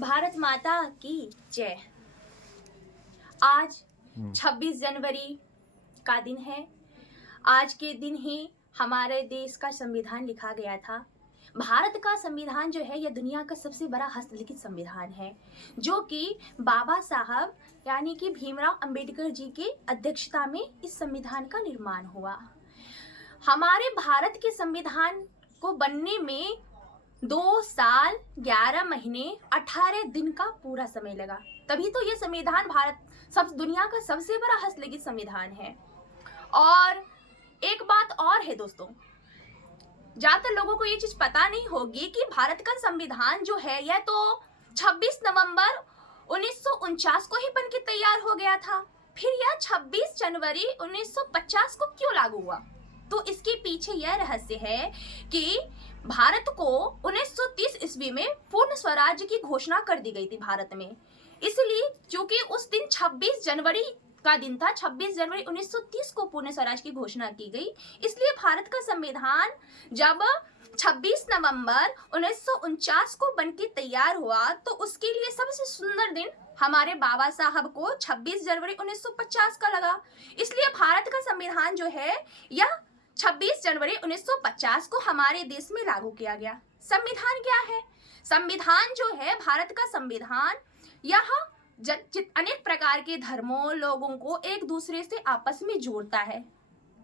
भारत माता की जय। आज 26 जनवरी का दिन है। आज के दिन ही हमारे देश का संविधान लिखा गया था। भारत का संविधान जो है यह दुनिया का सबसे बड़ा हस्तलिखित संविधान है, जो कि बाबा साहब यानी कि भीमराव अंबेडकर जी की अध्यक्षता में इस संविधान का निर्माण हुआ। हमारे भारत के संविधान को बनने में 2 साल 11 महीने 18 दिन का पूरा समय लगा, तभी तो ये संविधान सब दुनिया का सबसे बड़ा हस्तलिखित संविधान है। और एक बात और है दोस्तों, ज्यादातर लोगों को ये चीज पता नहीं होगी कि भारत का संविधान जो है यह तो 26 नवंबर 1949 को ही बन के तैयार हो गया था। फिर यह 26 जनवरी 1950 को क्यों लागू हुआ? तो इसके पीछे यह रहस्य है कि भारत को 1930 ईस्वी में पूर्ण स्वराज्य की घोषणा कर दी गई थी भारत में। इसलिए क्योंकि उस दिन 26 जनवरी का दिन था, 26 जनवरी 1930 को पूर्ण स्वराज की घोषणा की गई, इसलिए भारत का संविधान जब 26 नवंबर 1949 को बनके तैयार हुआ तो उसके लिए सबसे सुंदर दिन हमारे बाबा साहब को 26 जनवरी 1950 का लगा। इसलिए भारत का संविधान जो है यह 26 जनवरी 1950 को हमारे देश में लागू किया गया। संविधान क्या है? संविधान जो है, भारत का संविधान यह अनेक प्रकार के धर्मों, लोगों को एक दूसरे से आपस में जोड़ता है।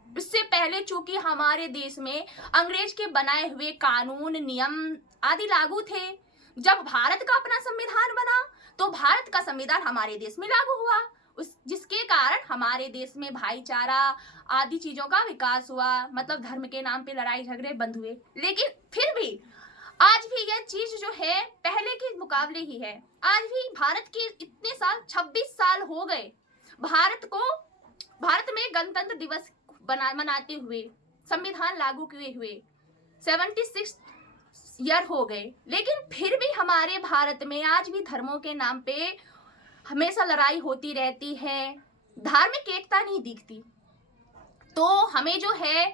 इससे पहले चूंकि हमारे देश में अंग्रेज के बनाए हुए कानून, नियम आदि लागू थे, जब भारत का अपना संविधान बना तो भारत का संविधान हमारे देश में लागू हुआ, जिसके कारण हमारे देश में भाईचारा आदि चीजों का विकास हुआ, मतलब धर्म के नाम पे लड़ाई झगड़े बंद हुए। लेकिन फिर भी आज भी यह चीज जो है पहले के मुकाबले ही है। आज भी भारत के इतने साल 26 साल हो गए भारत में गणतंत्र दिवस मनाते हुए, संविधान लागू किए हुए 76 ईयर हो गए, लेकिन फिर भी हमारे भारत में आज भी धर्मों के नाम पे हमेशा लड़ाई होती रहती है, धार्मिक एकता नहीं दिखती। तो हमें जो है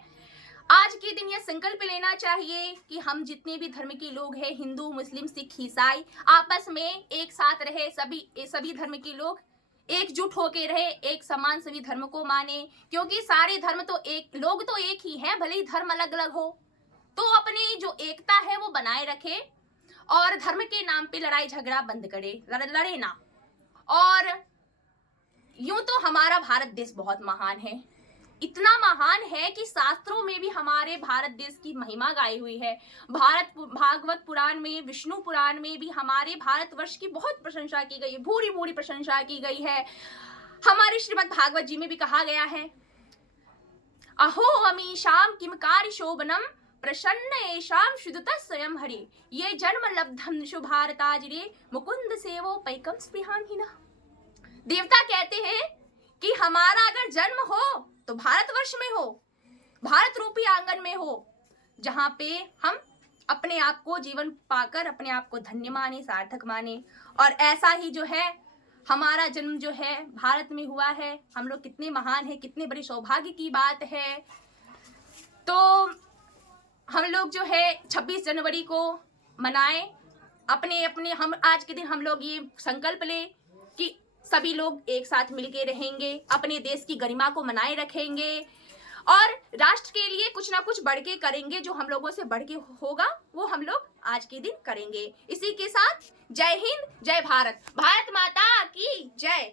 आज के दिन यह संकल्प लेना चाहिए कि हम जितने भी धर्म के लोग हैं, हिंदू, मुस्लिम, सिख, ईसाई, आपस में एक साथ रहे, सभी धर्म के लोग एकजुट होके रहे, एक समान सभी धर्म को माने, क्योंकि सारे धर्म तो लोग तो एक ही हैं, भले ही धर्म अलग अलग हो, तो अपनी जो एकता है वो बनाए रखे और धर्म के नाम पे लड़ाई झगड़ा बंद करे, लड़े ना। और यूं तो हमारा भारत देश बहुत महान है, इतना महान है कि शास्त्रों में भी हमारे भारत देश की महिमा गाई हुई है। भागवत पुराण में, विष्णु पुराण में भी हमारे भारतवर्ष की बहुत प्रशंसा की गई है, भूरी भूरी प्रशंसा की गई है। हमारे श्रीमद् भागवत जी में भी कहा गया है, अहो अमीशाम किम कार्य शोभनम प्रसन्न एशाम शुद्धता स्वयं हरि, ये जन्म लब्धम शुभारताजिरे मुकुंद सेवो पैकम स्पृहाहीना। देवता कहते हैं कि हमारा अगर जन्म हो तो भारतवर्ष में हो, भारत रूपी आंगन में हो, जहां पे हम अपने आप को जीवन पाकर अपने आप को धन्य माने, सार्थक माने। और ऐसा ही जो है हमारा जन्म जो है भारत में हुआ है। हम लोग कितने महान हैं, कितने बड़े सौभाग्य की बात है। तो हम लोग जो है 26 जनवरी को मनाएं, अपने हम आज के दिन हम लोग ये संकल्प ले कि सभी लोग एक साथ मिलके रहेंगे, अपने देश की गरिमा को बनाए रखेंगे और राष्ट्र के लिए कुछ ना कुछ बढ़ के करेंगे। जो हम लोगों से बढ़ के होगा वो हम लोग आज के दिन करेंगे। इसी के साथ जय हिंद, जय भारत, भारत माता की जय।